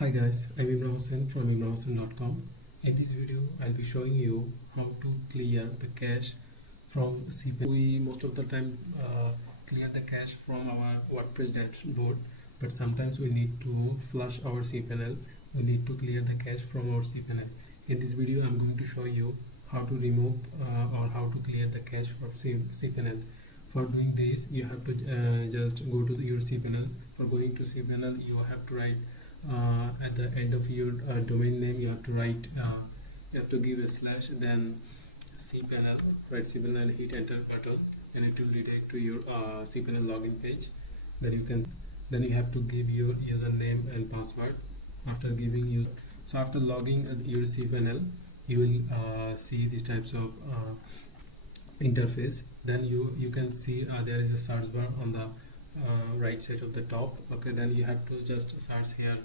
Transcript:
Hi guys, I'm Imran from imran.com. In this video, I'll be showing you how to clear the cache from cPanel. We most of the time clear the cache from our WordPress dashboard, but sometimes we need to flush our cPanel. We need to clear the cache from our cPanel. In this video, I'm going to show you how to remove or how to clear the cache from cPanel. For doing this, you have to just go to your cPanel. For going to cPanel, you have to write at the end of your domain name. You have to write you have to give a slash, then cPanel, write cPanel and hit enter button, and it will redirect to your cPanel login page. Then you have to give your username and password. After giving you, so after logging your cPanel, you will see these types of interface. Then you can see there is a search bar on the right side of the top. Okay, then you have to just search here